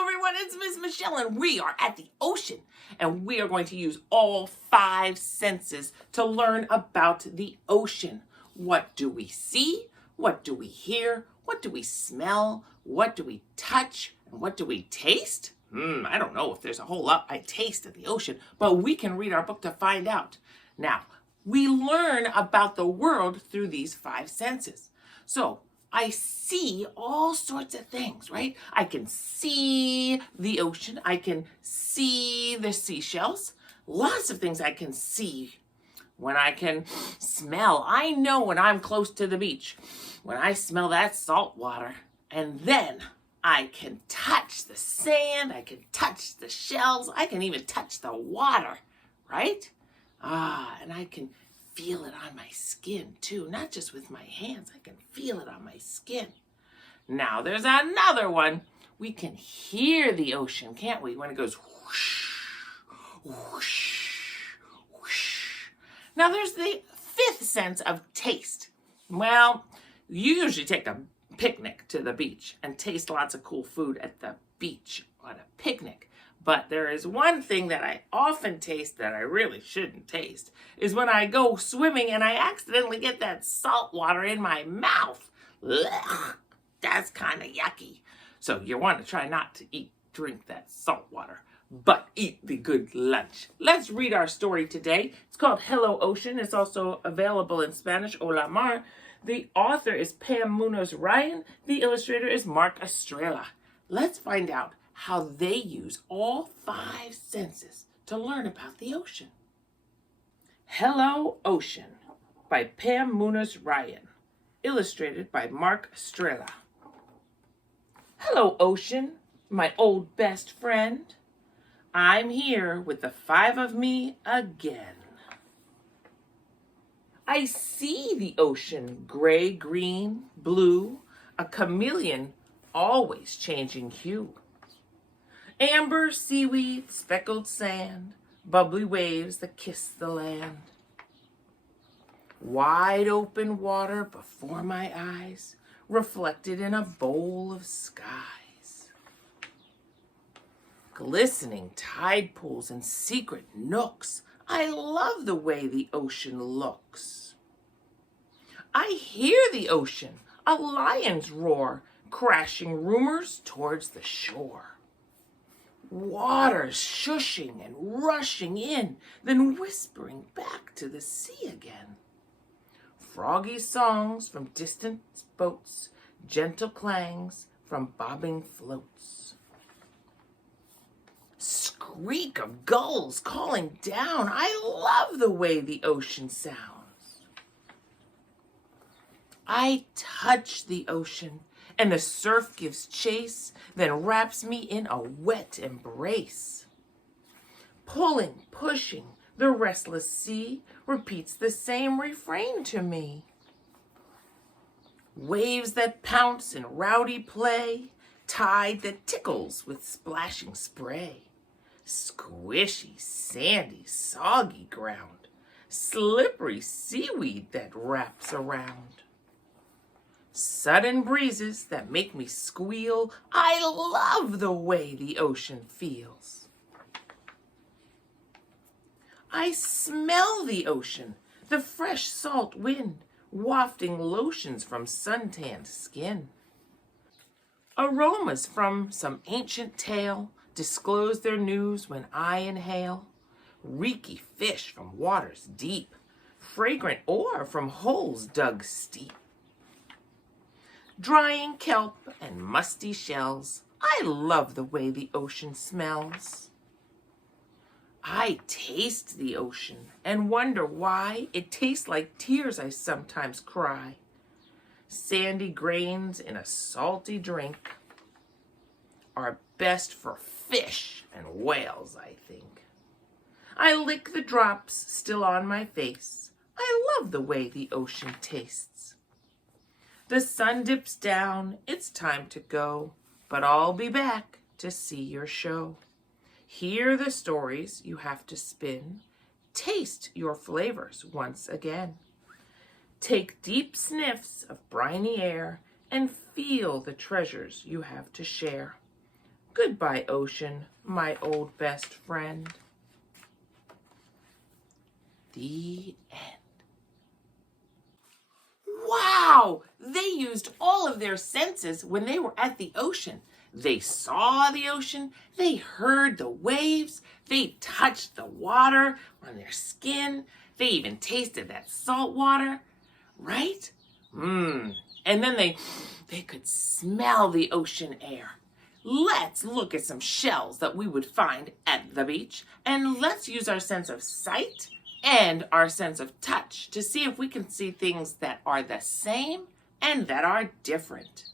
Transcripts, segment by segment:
Hello everyone, it's Miss Michelle and we are at the ocean and we are going to use all 5 senses to learn about the ocean. What do we see? What do we hear? What do we smell? What do we touch? And what do we taste? I don't know if there's a whole lot I taste at the ocean, but we can read our book to find out. Now, we learn about the world through these 5 senses. So, I see all sorts of things, right? I can see the ocean. I can see the seashells. Lots of things I can see. When I can smell, I know when I'm close to the beach. When I smell that salt water. And then I can touch the sand. I can touch the shells. I can even touch the water, right? And I can feel it on my skin too, not just with my hands. I can feel it on my skin. Now there's another one. We can hear the ocean, can't we? When it goes whoosh, whoosh, whoosh. Now there's the 5th sense of taste. Well, you usually take a picnic to the beach and taste lots of cool food at the beach on a picnic. But there is one thing that I often taste that I really shouldn't taste, is when I go swimming and I accidentally get that salt water in my mouth. Ugh, that's kind of yucky. So you want to try not to drink that salt water, but eat the good lunch. Let's read our story today. It's called Hello Ocean. It's also available in Spanish, Hola Mar. The author is Pam Munoz Ryan. The illustrator is Mark Estrella. Let's find out how they use all 5 senses to learn about the ocean. Hello Ocean by Pam Munoz Ryan, illustrated by Mark Estrella. Hello Ocean, my old best friend. I'm here with the 5 of me again. I see the ocean, gray, green, blue, a chameleon always changing hue. Amber seaweed, speckled sand, bubbly waves that kiss the land. Wide open water before my eyes, reflected in a bowl of skies. Glistening tide pools and secret nooks, I love the way the ocean looks. I hear the ocean, a lion's roar, crashing rumors towards the shore. Water's shushing and rushing in, then whispering back to the sea again. Froggy songs from distant boats, gentle clangs from bobbing floats. Squeak of gulls calling down. I love the way the ocean sounds. I touch the ocean, and the surf gives chase, then wraps me in a wet embrace. Pulling, pushing, the restless sea repeats the same refrain to me. Waves that pounce in rowdy play, tide that tickles with splashing spray. Squishy, sandy, soggy ground, slippery seaweed that wraps around. Sudden breezes that make me squeal. I love the way the ocean feels. I smell the ocean, the fresh salt wind, wafting lotions from suntanned skin. Aromas from some ancient tale disclose their news when I inhale. Reeky fish from waters deep, fragrant ore from holes dug steep. Drying kelp and musty shells, I love the way the ocean smells. I taste the ocean and wonder why it tastes like tears I sometimes cry. Sandy grains in a salty drink are best for fish and whales, I think. I lick the drops still on my face. I love the way the ocean tastes. The sun dips down, it's time to go, but I'll be back to see your show. Hear the stories you have to spin. Taste your flavors once again. Take deep sniffs of briny air and feel the treasures you have to share. Goodbye, ocean, my old best friend. The end. Wow! They used all of their senses when they were at the ocean. They saw the ocean, they heard the waves, they touched the water on their skin, they even tasted that salt water, right? And then they could smell the ocean air. Let's look at some shells that we would find at the beach, and let's use our sense of sight and our sense of touch to see if we can see things that are the same and that are different.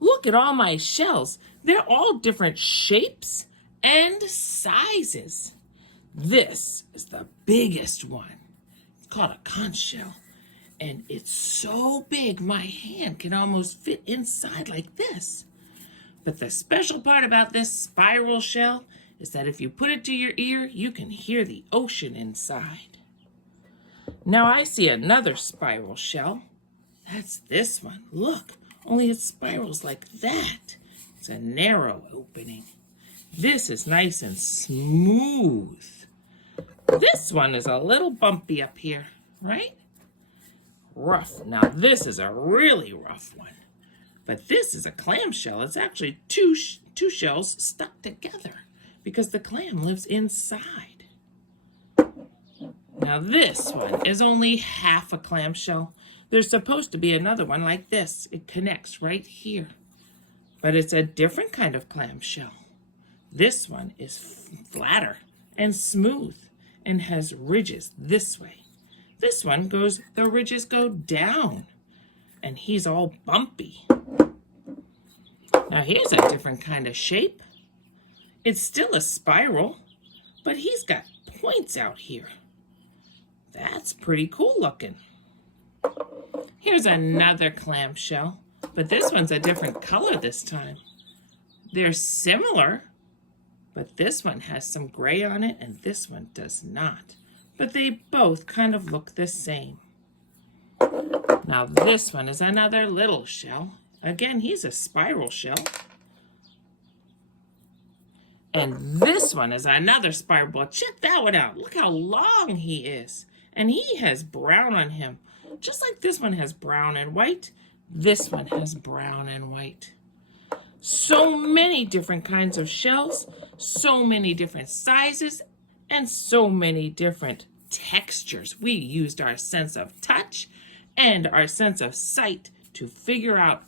Look at all my shells. They're all different shapes and sizes. This is the biggest one. It's called a conch shell. And it's so big, my hand can almost fit inside like this. But the special part about this spiral shell is that if you put it to your ear, you can hear the ocean inside. Now I see another spiral shell. That's this one. Look, only it spirals like that. It's a narrow opening. This is nice and smooth. This one is a little bumpy up here, right? Rough. Now this is a really rough one. But this is a clamshell. It's actually two shells stuck together because the clam lives inside. Now this one is only half a clamshell. There's supposed to be another one like this. It connects right here. But it's a different kind of clamshell. This one is flatter and smooth and has ridges this way. This one the ridges go down, and he's all bumpy. Now here's a different kind of shape. It's still a spiral, but he's got points out here. That's pretty cool looking. Here's another clamshell, but this one's a different color this time. They're similar, but this one has some gray on it and this one does not. But they both kind of look the same. Now this one is another little shell. Again, he's a spiral shell. And this one is another spiral. Well, check that one out. Look how long he is. And he has brown on him. Just like this one has brown and white, this one has brown and white. So many different kinds of shells, so many different sizes, and so many different textures. We used our sense of touch and our sense of sight to figure out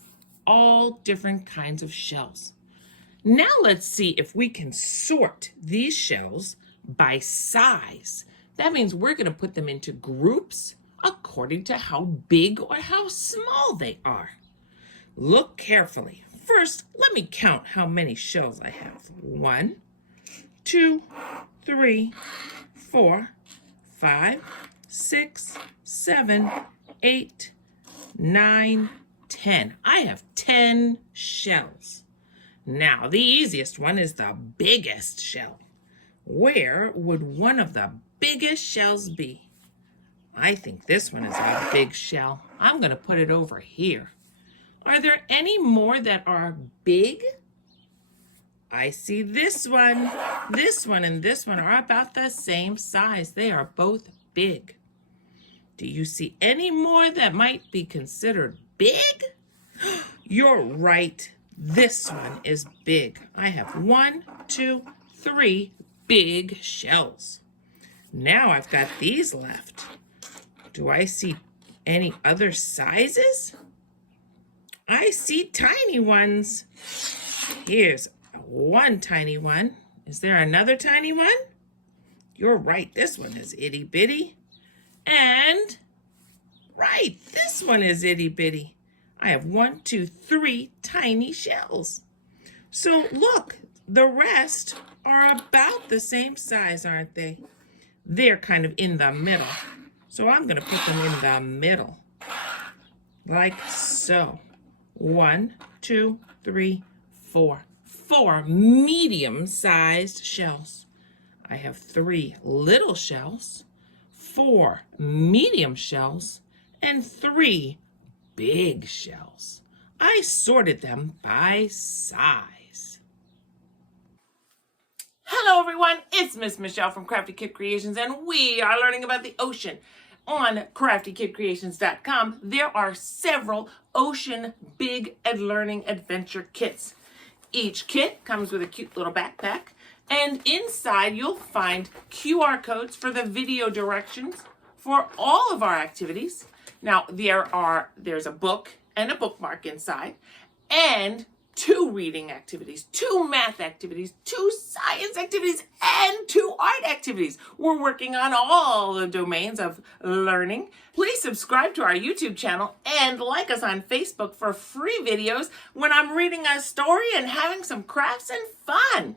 all different kinds of shells. Now let's see if we can sort these shells by size. That means we're going to put them into groups according to how big or how small they are. Look carefully. First, let me count how many shells I have. 1, 2, 3, 4, 5, 6, 7, 8, 9, 10. I have 10 shells. Now, the easiest one is the biggest shell. Where would one of the biggest shells be? I think this one is a big shell. I'm going to put it over here. Are there any more that are big? I see this one, and this one are about the same size. They are both big. Do you see any more that might be considered big? You're right. This one is big. I have 1, 2, 3 big shells. Now I've got these left. Do I see any other sizes? I see tiny ones. Here's one tiny one. Is there another tiny one? You're right, this one is itty bitty. And right, this one is itty bitty. I have 1, 2, 3 tiny shells. So look, the rest are about the same size, aren't they? They're kind of in the middle. So I'm going to put them in the middle, like so. 1, 2, 3, 4. 4 medium-sized shells. I have 3 little shells, 4 medium shells, and 3 big shells. I sorted them by size. Hello everyone, it's Miss Michelle from Crafty Kid Creations, and we are learning about the ocean. On CraftyKidCreations.com, there are several ocean big and learning adventure kits. Each kit comes with a cute little backpack, and inside you'll find QR codes for the video directions for all of our activities. Now, there's a book and a bookmark inside, and 2 reading activities, 2 math activities, 2 science activities, and 2 art activities. We're working on all the domains of learning. Please subscribe to our YouTube channel and like us on Facebook for free videos when I'm reading a story and having some crafts and fun.